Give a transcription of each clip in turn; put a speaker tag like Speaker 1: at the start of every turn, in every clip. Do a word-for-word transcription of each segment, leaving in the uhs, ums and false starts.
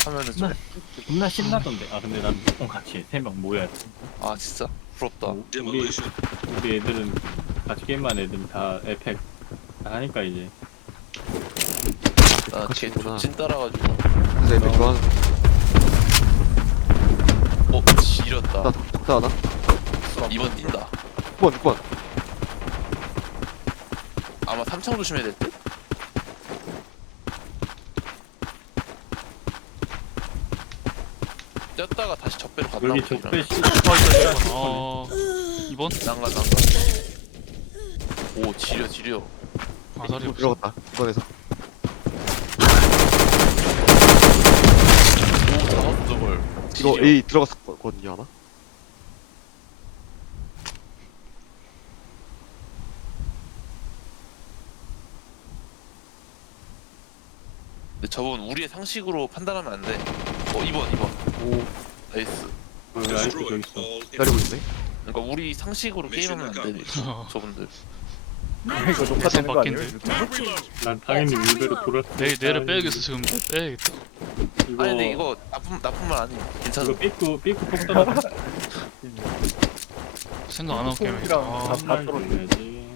Speaker 1: 하면은
Speaker 2: 존나,
Speaker 1: 좀.
Speaker 2: 존나 신나던데. 아 근데 난 무조건 같이 세 명 모여야 돼.
Speaker 1: 아 진짜 부럽다.
Speaker 2: 우- 우리 우리 애들은 같이 게임만 애들은 다 에펙 다 하니까 이제.
Speaker 1: 나걔
Speaker 3: 같이구나.
Speaker 1: 진 따라가지고.
Speaker 3: 그래서 에픽 좋아하는
Speaker 1: 어 지렸다.
Speaker 3: 나 덕다 하나?
Speaker 1: 이번 뛴다.
Speaker 3: 육 번 육 번
Speaker 1: 아마 삼창 조심해야 될 듯? 뛰었다가 다시 적배로 갔나
Speaker 2: 여기
Speaker 1: 보다.
Speaker 2: 적배 씨.
Speaker 4: 아 있다 이번. 어 이번?
Speaker 1: 난가 난가. 오 지려 지려.
Speaker 4: 아사리 없어.
Speaker 3: 들어갔다 이번에서
Speaker 1: 오 잡았어 저걸.
Speaker 3: 이거
Speaker 1: 지려.
Speaker 3: A 들어갔었거든요 아마?
Speaker 1: 근데 저분 우리의 상식으로 판단하면 안 돼. 어 이번 이번. 오 나이스.
Speaker 2: 여기 아이스 저기 있어.
Speaker 3: 기다리고 있네.
Speaker 1: 그러니까 우리 상식으로 게임하면 안 돼. 저분들.
Speaker 5: 이거 녹화되는 거 아니에요?
Speaker 4: 바뀐데.
Speaker 2: 난 당연히 울베로 돌았어.
Speaker 4: 내 내를 빼야겠어 지금. 빼야겠다.
Speaker 2: 이거
Speaker 1: 아니 근데 이거 나쁜 나쁜 말 아니. 괜찮아.
Speaker 2: 이거 삐꾸 삐꾸 폭 떨어졌어.
Speaker 4: 생각 안 할게.
Speaker 5: 소음이랑
Speaker 4: 아,
Speaker 5: 다
Speaker 2: 날
Speaker 5: 떨어져.
Speaker 2: 돌려야지.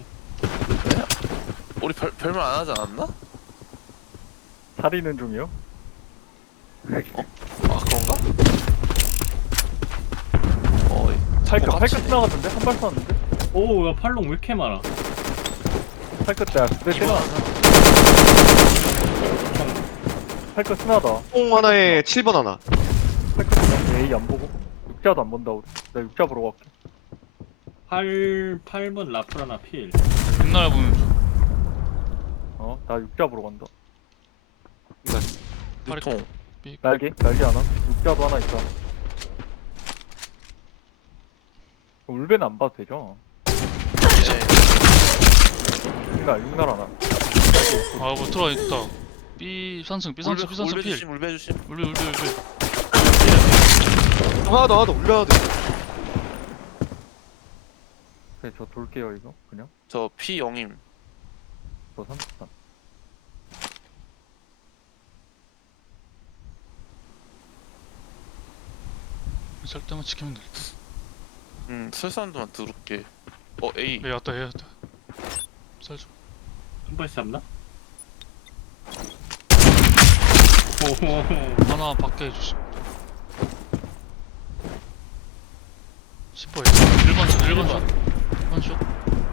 Speaker 1: 우리 별 별말 안 하지 않았나?
Speaker 5: 살이는 중이요?
Speaker 1: 아 그런가? 어.
Speaker 5: 팔끝
Speaker 1: 자꾸
Speaker 5: 팔끝
Speaker 1: 깝치네.
Speaker 5: 나갔는데 한 발 쐈는데?
Speaker 2: 오, 야 팔롱 왜 이렇게 많아?
Speaker 5: 팔끝 대야 그대
Speaker 1: 이번
Speaker 5: 때가
Speaker 1: 하자.
Speaker 5: 팔끝 스나다.
Speaker 3: 뽕 하나에 칠 번 하나.
Speaker 5: 팔끝 그냥 A 안 보고 육자도 안 본다 우리. 나 육자 보러 갈게.
Speaker 2: 팔 팔 번 라프라나 필.
Speaker 4: 백날 보면 좀.
Speaker 5: 어? 나 육자 보러 간다.
Speaker 1: 유통.
Speaker 5: 날개? 날개 하나? 육자도 하나 있다. 울베는 안 봐도 되죠?
Speaker 1: 네.
Speaker 5: 육날 육날 하나.
Speaker 4: 아뭐 들어와 있다. B 산승 B 산승 B 산승
Speaker 1: 울베
Speaker 4: 필.
Speaker 1: 주심 울베 주심.
Speaker 4: 울리 울리 울리.
Speaker 3: 하나 더 하나 더 올려야 돼.
Speaker 5: 그래 저 돌게요 이거 그냥.
Speaker 1: 저 P 영임.
Speaker 5: 저 삼십삼.
Speaker 4: 살 때만 지키면 될 듯.
Speaker 1: 음 설사한도만 들을게. 어 A.
Speaker 4: 얘 왔다 얘 왔다. 살 좀.
Speaker 2: 한 번씩 잡나? 오호호.
Speaker 4: 하나 밖에 해주시. 십 번 일 번 슛 일 번 슛. 일 번 슛.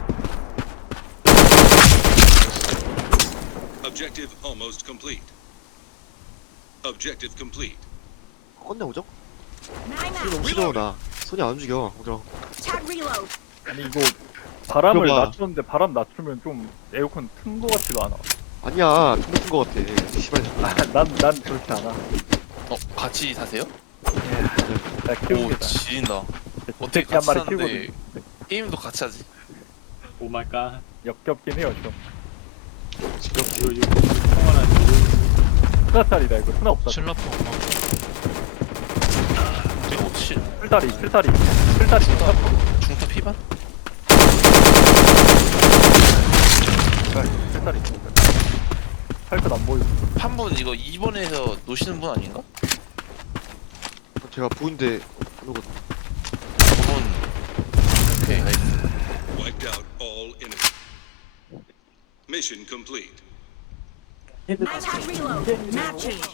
Speaker 6: Objective almost complete. Objective complete.
Speaker 3: 껐냐 오정?
Speaker 7: Nine
Speaker 3: 이거 너무
Speaker 7: out.
Speaker 3: 싫어 나. 손이 안 움직여 오정.
Speaker 7: Tag reload.
Speaker 5: 아니 이거 바람을
Speaker 3: 들어봐.
Speaker 5: 낮췄는데 바람 낮추면 좀 에어컨 튼 거 같지가 않아.
Speaker 3: 아니야 퉁퉁 거 같아. 씨발.
Speaker 5: 난난 그렇지 않아.
Speaker 1: 어 같이 사세요?
Speaker 5: 나
Speaker 1: 오
Speaker 5: 키우겠다.
Speaker 1: 지린다. 어떻게
Speaker 5: 새끼 한
Speaker 1: 같이
Speaker 5: 마리
Speaker 1: 사는데
Speaker 5: 키우거든.
Speaker 1: 게임도 같이 하지.
Speaker 2: 오 마이 갓.
Speaker 5: 역겹긴 해요 좀.
Speaker 2: 이거 이거 통화나
Speaker 5: 스나짜리다 이거 스나 없다.
Speaker 4: 칠라포 엄마.
Speaker 1: 오 칠.
Speaker 5: 풀다리 풀다리 풀다리
Speaker 1: 중타 피반?
Speaker 5: 풀다리 팔끝 안 보이고.
Speaker 1: 한 분 이거 이 번에서 노시는 분 아닌가?
Speaker 3: 제가 보인데 누구
Speaker 1: 저분. 오케이 나이스.
Speaker 6: Wiped out all enemies. Mission complete.
Speaker 7: Tag reload. Map change.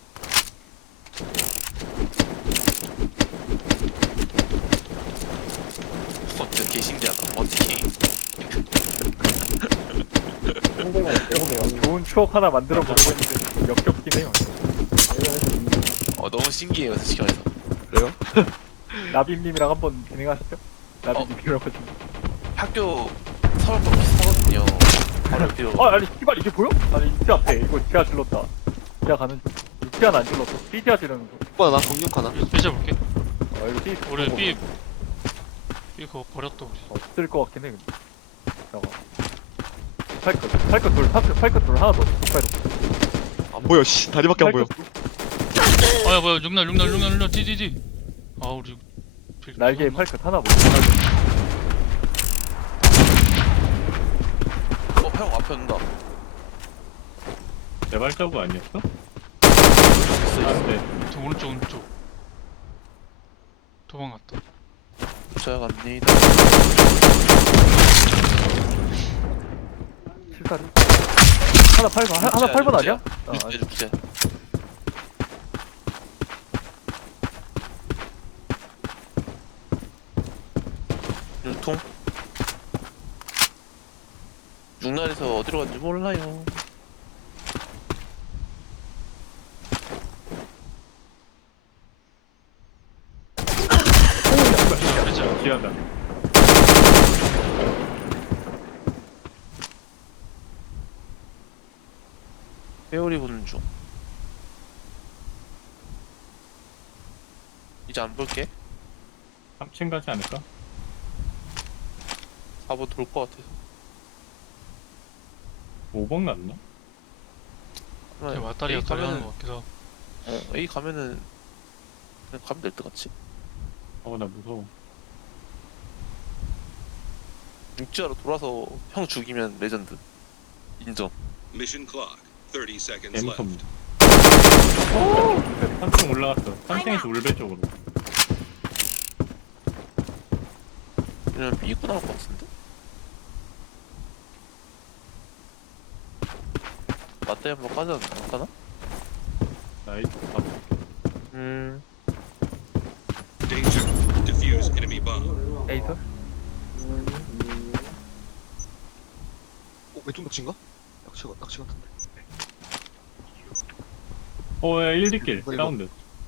Speaker 1: 어 진짜 개신기하다. 어떻게?
Speaker 5: 좋은 추억 하나 만들어 보려고 했는데 역겹긴 해요.
Speaker 1: 어 너무 신기해요 솔직히 말해서.
Speaker 3: 그래요?
Speaker 5: 나비님이랑 한번 진행하시죠. 나비님이랑 좀.
Speaker 1: 학교 서울과 비슷하거든요. 바로 옆이요.
Speaker 5: 아 아니 씨발 이게 보여? 아니 육지 앞에 이거 지하 질렀다. 지하 가는 중. 육지하는 안 질렀어. B 지하 지르는 중.
Speaker 3: 육 번 하나 공육 하나.
Speaker 4: B 잡을게.
Speaker 5: 아 이거 B
Speaker 4: 우리 B B 그거 버렸다 우리.
Speaker 5: 없을 것 같긴 해. 근데. 잠깐. 팔끝 팔끝 둘 팔끝 팔끝 둘 하나 더. 독발로.
Speaker 3: 안 보여 씨 다리밖에 안 보여.
Speaker 4: 아야 뭐야 육날 육날 육날 육날 디디디. 아 우리 빌-
Speaker 5: 날개에
Speaker 4: 빌었나?
Speaker 5: 팔끝 하나 보여.
Speaker 1: 어형 앞에 온다.
Speaker 2: 내 발자국 아니었어? 아, 네.
Speaker 4: 오른쪽 오른쪽 도망갔다.
Speaker 1: 쫓아갑니다.
Speaker 5: 칠다리. 하나 팔 번, 하- 하나 팔 번 아니야? 아,
Speaker 1: 육제 육제. 유통. 육날에서 어디로 간지 몰라요.
Speaker 4: 삐자 삐자.
Speaker 2: 지하다.
Speaker 1: 회오리 보는 중. 이제 안 볼게.
Speaker 2: 삼 층 가지 않을까?
Speaker 1: 사 번 돌 것 같아서.
Speaker 2: 오 번 갔나?
Speaker 4: 걔 왔다리가
Speaker 1: A
Speaker 4: 깔려는
Speaker 1: 가면은
Speaker 4: 것 같기도 하고.
Speaker 1: 어 A 가면은 그냥 가면 될 것 같지.
Speaker 2: 어, 나 무서워.
Speaker 1: 육지하로 돌아서 형 죽이면 레전드. 인정.
Speaker 6: Mission clock. thirty seconds
Speaker 2: 개무섭네.
Speaker 6: left.
Speaker 2: 삼 층 올라갔어. 삼 층에서 울배 쪽으로.
Speaker 1: 이러면 B 입고 나올 것 같은데? 맞대 한번 까지 않을까나?
Speaker 2: 나이스. 아,
Speaker 1: 음...
Speaker 6: Danger. Defuse enemy bomb.
Speaker 5: 에이설?
Speaker 3: 어, 왼쪽 낚시인가? 낚시, 낚시 같은데.
Speaker 2: 어, 야, 일 뒷길.
Speaker 3: 이거, 이거.
Speaker 2: 사운드.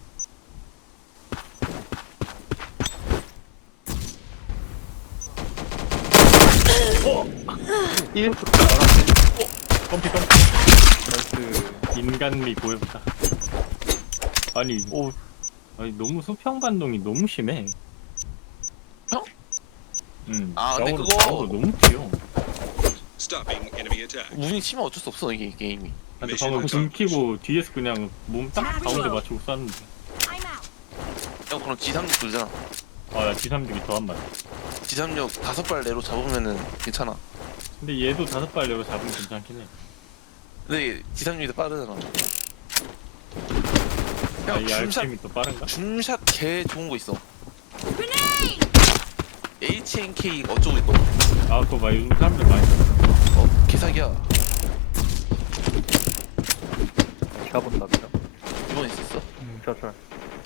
Speaker 3: 일?
Speaker 2: 껌피, 껌피.
Speaker 5: 나이스.
Speaker 2: 인간미 보였다. 아니,
Speaker 1: 오...
Speaker 2: 아니, 너무 수평 반동이 너무 심해.
Speaker 1: 평?
Speaker 2: 응.
Speaker 1: 아, 근데
Speaker 2: 좌우로,
Speaker 1: 그거-
Speaker 2: 좌우로 너무 튀어.
Speaker 6: Stopping enemy attack.
Speaker 1: 운이 치면 어쩔 수 없어 이게 게임이.
Speaker 2: 근데 방금 등 키고 뒤에서 그냥 몸 딱 가운데 맞추고 쐈는데.
Speaker 7: I'm out.
Speaker 1: 형 그럼 지 삼육 돌잖아.
Speaker 2: 아, 나 지삼육이 더 한 말.
Speaker 1: 지 삼육 다섯 발 내로 잡으면은 괜찮아.
Speaker 2: 근데 얘도 다섯 발 내로 잡으면 괜찮긴 해.
Speaker 1: 근데 지 삼육이 더 빠르잖아.
Speaker 2: 아,
Speaker 1: 형
Speaker 2: 이
Speaker 1: 줌샷
Speaker 2: 알팀이 또 빠른가?
Speaker 1: 줌샷 개 좋은 거 있어.
Speaker 7: Grenade!
Speaker 1: 에이치엔케이 어쩌고 있거든.
Speaker 2: 아, 그거 막 요즘 사람들 많이 써.
Speaker 1: 어 개사기야.
Speaker 5: 잡은다, 그냥.
Speaker 1: 이번 있었어?
Speaker 5: 음, 자, 자.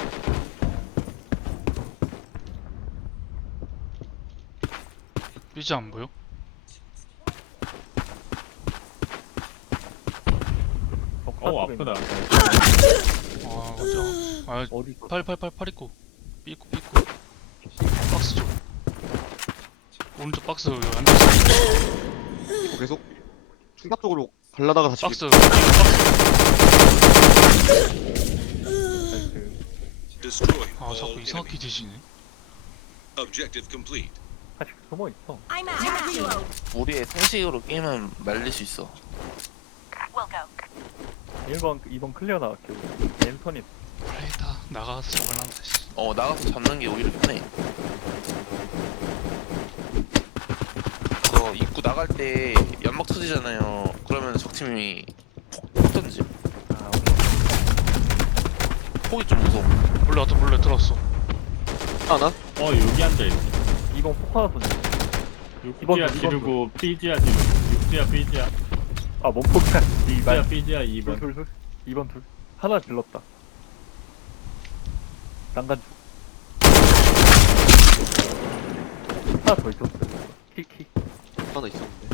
Speaker 4: 삐자 안 보여?
Speaker 2: 어우, 아프다.
Speaker 4: 아 어디야? 아
Speaker 5: 어디 있어?
Speaker 4: 팔 팔 팔 팔 있고 삐 있고 삐 있고 박스 쪽 오른쪽 박스 여기 앉아있어.
Speaker 3: 이거 계속 충격적으로 갈라다가 다시.
Speaker 4: 박스
Speaker 5: 나이스.
Speaker 6: Destroy
Speaker 4: 아
Speaker 6: all
Speaker 4: 자꾸
Speaker 6: enemy.
Speaker 4: 이상하게 뒤지네.
Speaker 6: Objective complete.
Speaker 5: 아직 숨어 있어.
Speaker 7: I'm out. Mag reload.
Speaker 1: 우리의 상식으로 게임은 말릴 수 있어.
Speaker 7: We'll go.
Speaker 5: 일 번, 이 번 클리어 나갈게, 우리. 랜턴이.
Speaker 4: 그래 다 나가서 잡을란다 씨.
Speaker 1: 어 나가서 잡는 게 오히려 편해. 그거 입구 나갈 때 연막 터지잖아요. 그러면 적팀이 폭, 폭 던지.
Speaker 5: 아,
Speaker 1: 폭이 좀 무서워.
Speaker 4: 몰래 왔다 몰래 들어왔어.
Speaker 3: 하나?
Speaker 2: 어, 여기 앉아있네.
Speaker 5: 이 번 폭 하나 던져. 이번
Speaker 2: 육지야
Speaker 5: 도, 이번
Speaker 2: 지르고 삐지야 지르고. 육지야 삐지야.
Speaker 5: 아, 몸폭이야. 이
Speaker 2: 육지야
Speaker 5: 말.
Speaker 2: 삐지야
Speaker 5: 둘,
Speaker 2: 이 번.
Speaker 5: 둘, 둘. 이 번 둘. 하나 질렀다. 난간 중. 하나 더 있었어. 키키.
Speaker 3: 하나 있었는데.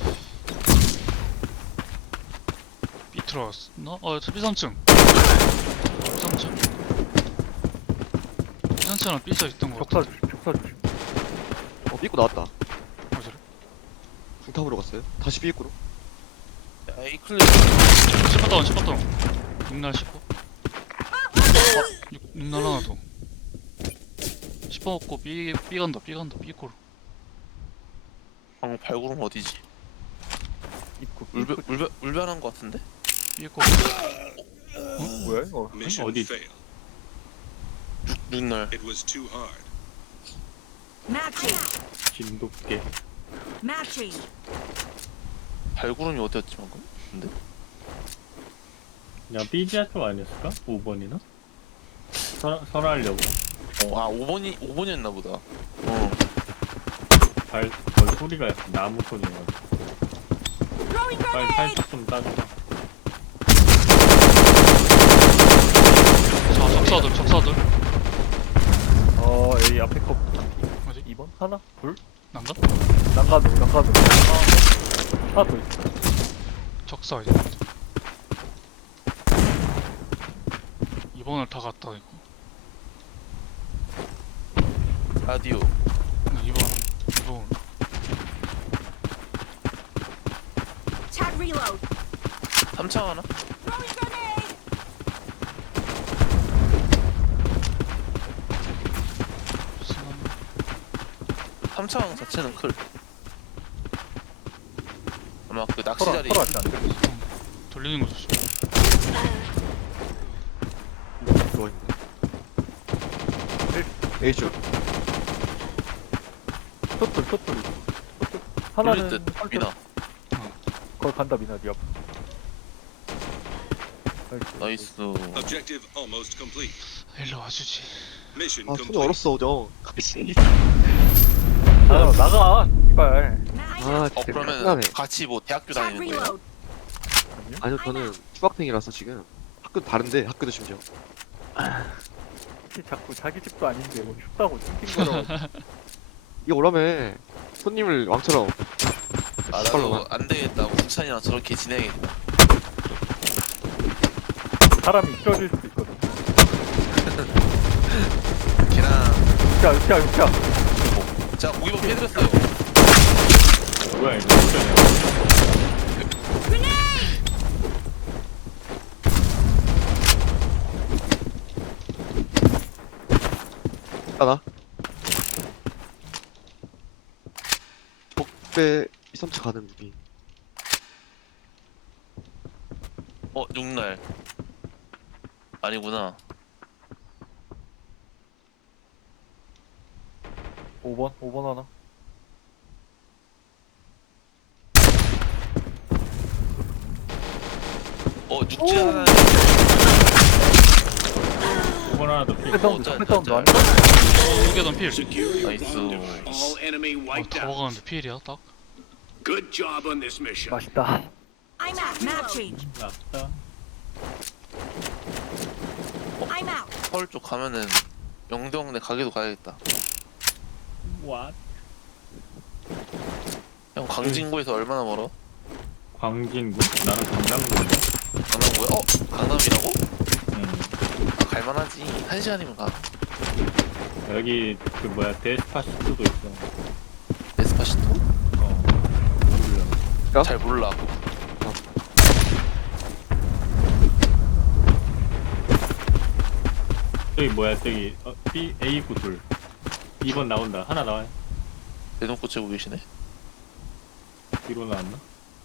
Speaker 4: 삐 들어왔나? 어 삐 삼 층. 삐 삼 층. 삐 삼 층은 삐자 있던 거 같아.
Speaker 5: 격사 주심, 격사 주심.
Speaker 3: 어, 삐꾸 나왔다.
Speaker 4: 어 저래?
Speaker 3: 중탑으로 갔어요. 다시 삐꾸로.
Speaker 1: 야, 이 클립
Speaker 4: 십 번 다운 십 번 다운. 육날 십 번. 육 육날 하나 더. 십 번 없고 삐 삐 간다 삐 간다 삐 꼬로.
Speaker 1: 방금 발구름 어디지?
Speaker 5: 입구.
Speaker 1: 울베
Speaker 5: 입구.
Speaker 1: 울베 울베한 거 같은데?
Speaker 4: 삐 꼬로.
Speaker 5: 뭐야, 이거?
Speaker 6: Mission
Speaker 2: 어디?
Speaker 6: failed.
Speaker 1: 육 육날.
Speaker 6: It was too hard.
Speaker 7: Matching.
Speaker 2: 진돗개.
Speaker 7: Matching.
Speaker 1: 발구름이 어디였지 방금? 근데
Speaker 2: 야, 삐지야 쪽 아니었을까? 오 번이나? 설, 설하려고.
Speaker 1: 어, 아 오 번이 오 번이었나 보다. 어.
Speaker 2: 발, 발 소리가 약간 나무 소리여가지고.
Speaker 7: Throwing
Speaker 2: 빨리
Speaker 7: grenade!
Speaker 2: 살짝 좀 따줘봐.
Speaker 4: 자 적사들 적사들
Speaker 5: 어 A 앞에 컵
Speaker 4: 어디?
Speaker 5: 이 번? 하나? 둘?
Speaker 4: 난가?
Speaker 5: 난가도 난가도 하나 하나 더 있어.
Speaker 4: 적사 이제 이번을 다 갔다 이거
Speaker 1: 라디오.
Speaker 4: 나 이번 이번
Speaker 7: Tag reload.
Speaker 1: 삼 창 하나?
Speaker 7: Throwing grenade!
Speaker 1: 삼 창 자체는 클. 아마 그 낚시
Speaker 5: 설아
Speaker 1: 자리.
Speaker 5: 설아 안 돼.
Speaker 4: 돌리는 거 조심
Speaker 3: 누워있네. A쇼.
Speaker 5: 셔틀 셔틀 셔틀.
Speaker 1: 돌릴
Speaker 5: 하나는
Speaker 1: 듯.
Speaker 5: 설정.
Speaker 1: 미나.
Speaker 5: 거기 간다 미나 니 앞.
Speaker 1: 나이스.
Speaker 6: Objective almost complete.
Speaker 4: 일로 와주지
Speaker 6: Mission
Speaker 3: 아 손이
Speaker 6: complete.
Speaker 3: 얼었어 정.
Speaker 5: 아 나가 이발.
Speaker 7: Nice.
Speaker 3: 아
Speaker 1: 어
Speaker 3: 진짜
Speaker 1: 그러면
Speaker 3: 끝나네.
Speaker 1: 같이 뭐 대학교
Speaker 7: Tag
Speaker 1: 다니는 거예요?
Speaker 7: reload.
Speaker 3: 아니요 저는 휴학생이라서 지금 학교도 다른데 학교도 심지어.
Speaker 5: 혹시 자꾸 자기 집도 아닌데 뭐 춥다고 찡찡 거려.
Speaker 3: 이거 오라며 손님을 왕처럼.
Speaker 1: 아 나도 안 되겠다. 우찬이랑 저렇게 지내야겠다.
Speaker 5: 사람이 싫어질 수도 있거든.
Speaker 1: 걔랑
Speaker 5: 육자 육자 육자.
Speaker 1: 제가 고기밥 해드렸어요.
Speaker 2: 뭐야, 이거 진짜네.
Speaker 3: 하나. 적배 이, 삼 차 가는 미.
Speaker 1: 어 육날. 아니구나.
Speaker 5: 오 번 오 번 하나.
Speaker 1: 어 육지 하나.
Speaker 2: 오 번 하나 더 필.
Speaker 5: 적배 사운드
Speaker 1: 짜,
Speaker 5: 적배
Speaker 1: 짜,
Speaker 5: 사운드
Speaker 1: 짜.
Speaker 5: 안 돼?
Speaker 4: 이게던 필
Speaker 6: Secure your
Speaker 1: Nice.
Speaker 6: plunder. All enemy
Speaker 4: 아,
Speaker 6: wiped
Speaker 4: 다
Speaker 6: out.
Speaker 4: 먹었는데 필이야 딱
Speaker 6: Good job on this mission.
Speaker 5: 맛있다.
Speaker 7: I'm out. Map change.
Speaker 2: 낫다.
Speaker 7: I'm out.
Speaker 1: 서울 쪽 가면은 영동네 가게도 가야겠다.
Speaker 2: What?
Speaker 1: 형 강진구에서 얼마나 멀어?
Speaker 2: 광진구? 나는 강남구인데.
Speaker 1: 강남구야? 어? 강남이라고?
Speaker 2: 응.
Speaker 1: 아, 갈만하지. 한 시간이면 가.
Speaker 2: 여기 그 뭐야 데스파시토도 있어.
Speaker 1: 데스파시토?
Speaker 2: 어. 몰라.
Speaker 3: 야?
Speaker 1: 잘 몰라.
Speaker 2: 저기 뭐야 저기 어, B A구 둘. 이 번 나온다. 하나 나와요.
Speaker 1: 대놓고 채고 계시네.
Speaker 2: 뒤로 나왔나?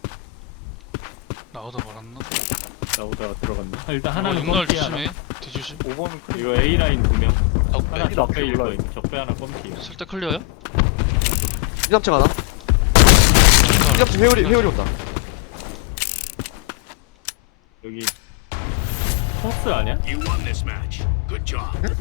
Speaker 4: 나오다 말았나?
Speaker 2: 나오다가 들어갔나? 아, 일단
Speaker 4: 이거
Speaker 2: 하나는
Speaker 4: 육날
Speaker 2: 껌피 하나.
Speaker 4: 조심해 뒤조심
Speaker 5: 오 번은 크리.
Speaker 2: 이거 A 라인 두 명.
Speaker 1: 적배.
Speaker 2: 하나
Speaker 5: 나
Speaker 2: 적배 일
Speaker 5: 몰라요.
Speaker 2: 번. 적배 하나 껌피.
Speaker 4: 설대 클리어야?
Speaker 3: 이, 삼 차 가나? 이, 삼 차 회오리 회오리 온다.
Speaker 2: 여기 포스 아니야?
Speaker 6: You won this match. Good job.